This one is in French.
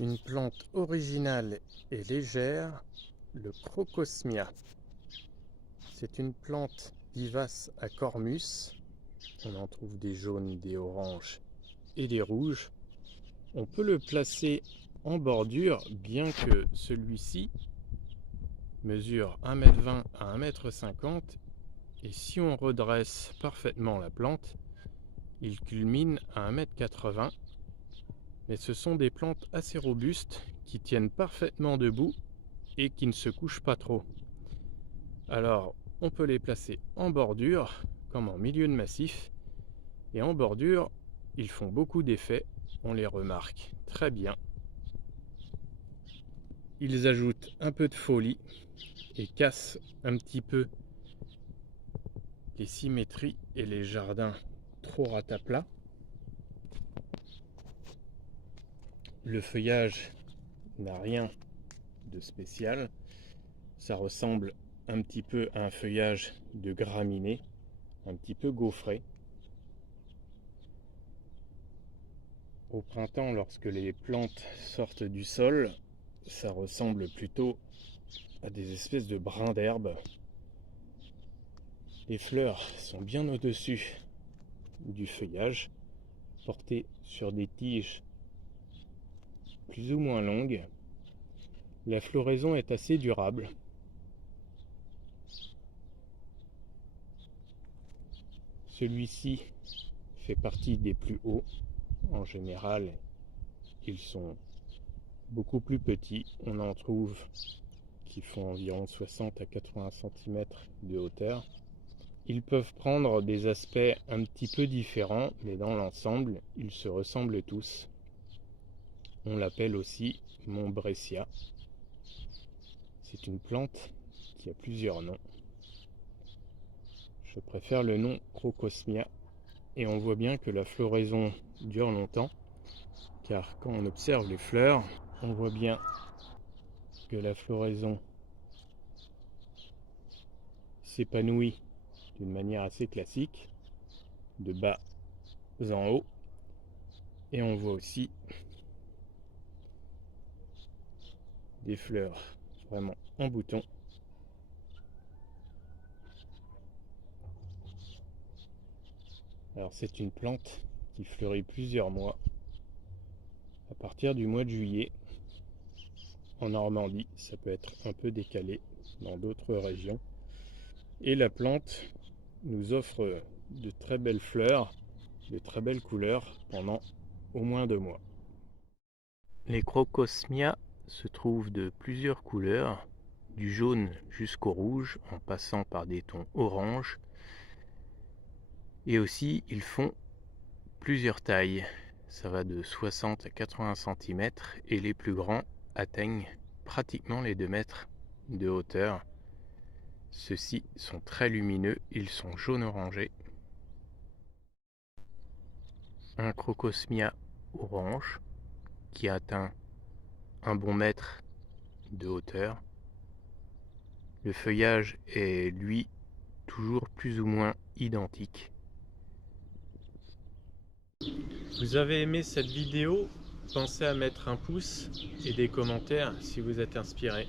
Une plante originale et légère, le Crocosmia. C'est une plante vivace à cormus. On en trouve des jaunes, des oranges et des rouges. On peut le placer en bordure, bien que celui-ci mesure 1,20 m à 1,50 m. Et si on redresse parfaitement la plante, il culmine à 1,80 m. Mais ce sont des plantes assez robustes qui tiennent parfaitement debout et qui ne se couchent pas trop. Alors, on peut les placer en bordure, comme en milieu de massif. Et en bordure, ils font beaucoup d'effets, on les remarque très bien. Ils ajoutent un peu de folie et cassent un petit peu les symétries et les jardins trop rataplas. Le feuillage n'a rien de spécial. Ça ressemble un petit peu à un feuillage de graminée, un petit peu gaufré. Au printemps, lorsque les plantes sortent du sol, ça ressemble plutôt à des espèces de brins d'herbe. Les fleurs sont bien au-dessus du feuillage, portées sur des tiges plus ou moins longues. La floraison est assez durable. Celui-ci fait partie des plus hauts. En général, ils sont beaucoup plus petits. On en trouve qui font environ 60 à 80 cm de hauteur. Ils peuvent prendre des aspects un petit peu différents, mais dans l'ensemble, ils se ressemblent tous. On l'appelle aussi Montbressia. C'est une plante qui a plusieurs noms. Je préfère le nom Crocosmia. Et on voit bien que la floraison dure longtemps, car quand on observe les fleurs, on voit bien que la floraison s'épanouit d'une manière assez classique, de bas en haut. Et on voit aussi des fleurs vraiment en bouton. Alors c'est une plante qui fleurit plusieurs mois. À partir du mois de juillet, en Normandie, ça peut être un peu décalé dans d'autres régions. Et la plante nous offre de très belles fleurs, de très belles couleurs pendant au moins 2 mois. Les Crocosmia se trouvent de plusieurs couleurs, du jaune jusqu'au rouge, en passant par des tons orange. Et aussi, ils font plusieurs tailles. Ça va de 60 à 80 cm et les plus grands atteignent pratiquement les 2 mètres de hauteur. Ceux-ci sont très lumineux, ils sont jaune-orangé. Un Crocosmia orange qui atteint un bon mètre de hauteur. Le feuillage est, lui, toujours plus ou moins identique. Vous avez aimé cette vidéo? Pensez à mettre un pouce et des commentaires si vous êtes inspiré.